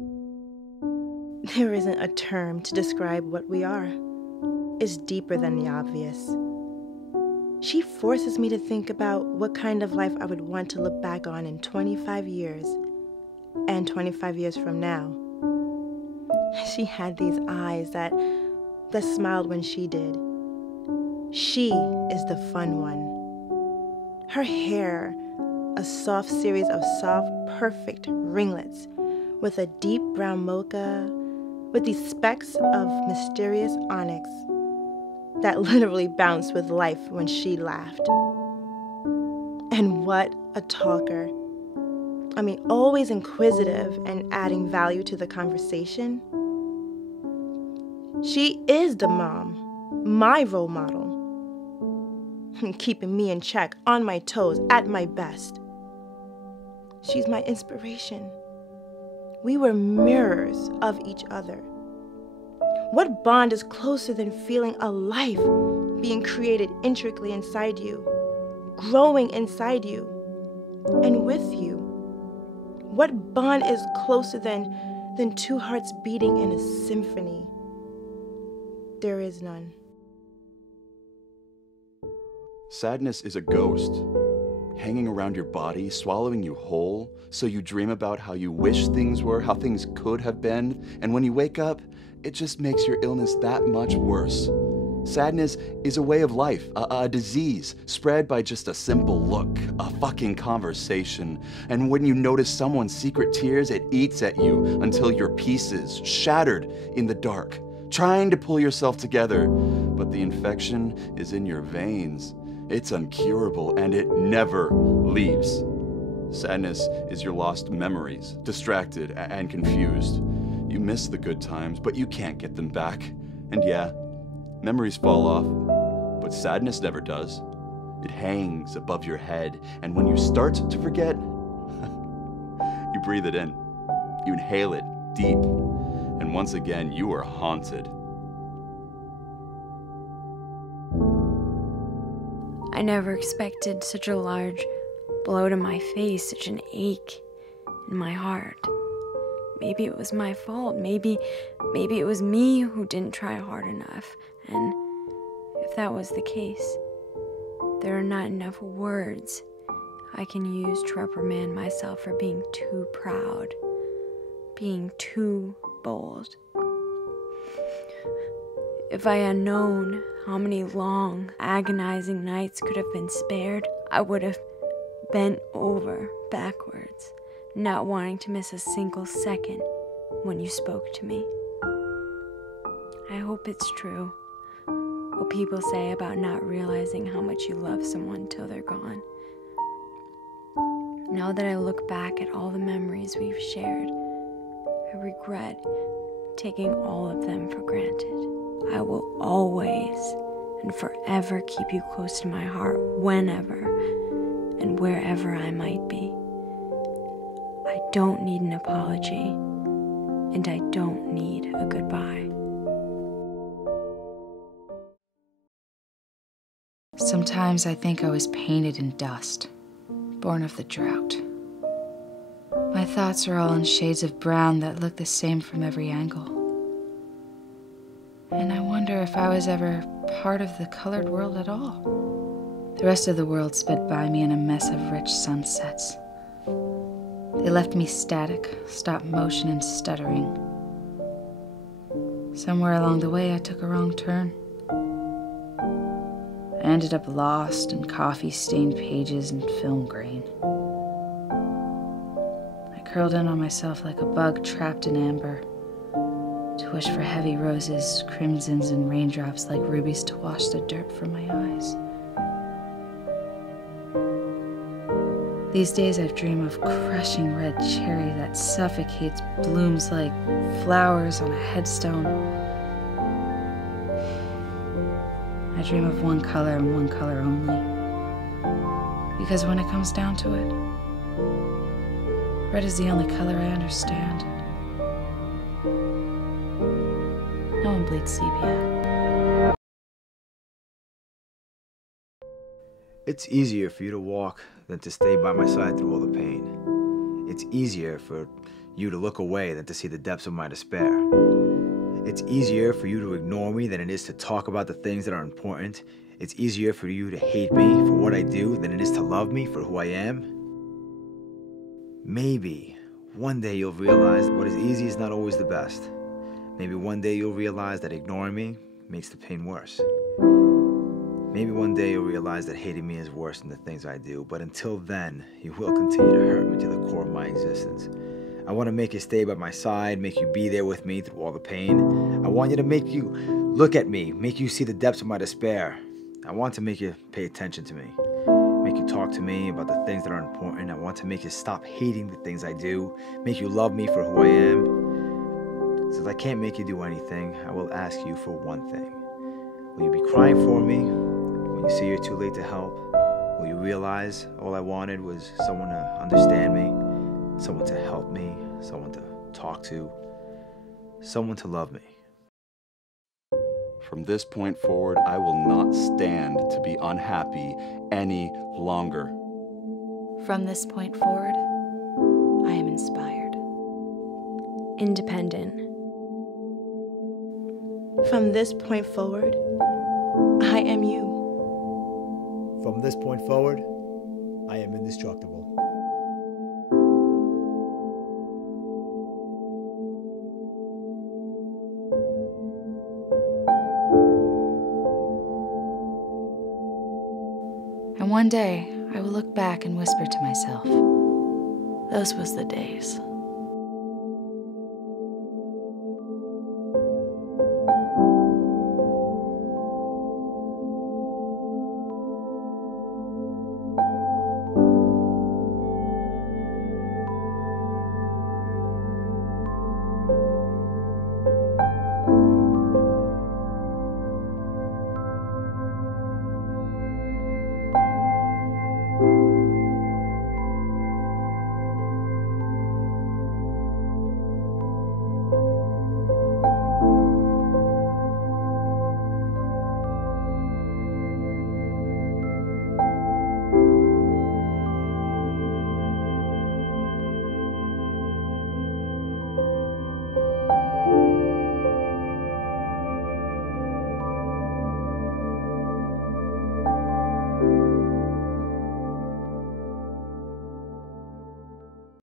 There isn't a term to describe what we are. It's deeper than the obvious. She forces me to think about what kind of life I would want to look back on in 25 years and 25 years from now. She had these eyes that smiled when she did. She is the fun one. Her hair, a soft series of soft, perfect ringlets with a deep brown mocha with these specks of mysterious onyx that literally bounced with life when she laughed. And what a talker. I mean, always inquisitive and adding value to the conversation. She is the mom, my role model, keeping me in check, on my toes, at my best. She's my inspiration. We were mirrors of each other. What bond is closer than feeling a life being created intricately inside you, growing inside you, and with you? What bond is closer than two hearts beating in a symphony? There is none. Sadness is a ghost, hanging around your body, swallowing you whole, so you dream about how you wish things were, how things could have been, and when you wake up, it just makes your illness that much worse. Sadness is a way of life, a disease, spread by just a simple look, a fucking conversation. And when you notice someone's secret tears, it eats at you until you're pieces, shattered in the dark, trying to pull yourself together. But the infection is in your veins. It's incurable and it never leaves. Sadness is your lost memories, distracted and confused. You miss the good times, but you can't get them back. And yeah, memories fall off, but sadness never does. It hangs above your head, and when you start to forget, you breathe it in. You inhale it deep, and once again, you are haunted. I never expected such a large blow to my face, such an ache in my heart. Maybe it was my fault. Maybe it was me who didn't try hard enough. And if that was the case, there are not enough words I can use to reprimand myself for being too proud, being too bold. If I had known how many long, agonizing nights could have been spared, I would have bent over backwards, not wanting to miss a single second when you spoke to me. I hope it's true, what people say about not realizing how much you love someone till they're gone. Now that I look back at all the memories we've shared, I regret taking all of them for granted. I will always and forever keep you close to my heart whenever and wherever I might be. I don't need an apology, and I don't need a goodbye. Sometimes I think I was painted in dust, born of the drought. My thoughts are all in shades of brown that look the same from every angle. And I wonder if I was ever part of the colored world at all. The rest of the world sped by me in a mess of rich sunsets. They left me static, stop motion and stuttering. Somewhere along the way, I took a wrong turn. I ended up lost in coffee-stained pages and film grain. I curled in on myself like a bug trapped in amber, to wish for heavy roses, crimsons, and raindrops like rubies to wash the dirt from my eyes. These days I dream of crushing red cherry that suffocates, blooms like flowers on a headstone. I dream of one color and one color only. Because when it comes down to it, red is the only color I understand. No one bleeds sepia. It's easier for you to walk than to stay by my side through all the pain. It's easier for you to look away than to see the depths of my despair. It's easier for you to ignore me than it is to talk about the things that are important. It's easier for you to hate me for what I do than it is to love me for who I am. Maybe one day you'll realize what is easy is not always the best. Maybe one day you'll realize that ignoring me makes the pain worse. Maybe one day you'll realize that hating me is worse than the things I do, but until then, you will continue to hurt me to the core of my existence. I want to make you stay by my side, make you be there with me through all the pain. I want you to make you look at me, make you see the depths of my despair. I want to make you pay attention to me, make you talk to me about the things that are important. I want to make you stop hating the things I do, make you love me for who I am. Since I can't make you do anything, I will ask you for one thing. Will you be crying for me when you see you're too late to help? Will you realize all I wanted was someone to understand me, someone to help me, someone to talk to, someone to love me? From this point forward, I will not stand to be unhappy any longer. From this point forward, I am inspired. Independent. From this point forward, I am you. From this point forward, I am indestructible. And one day, I will look back and whisper to myself, those was the days.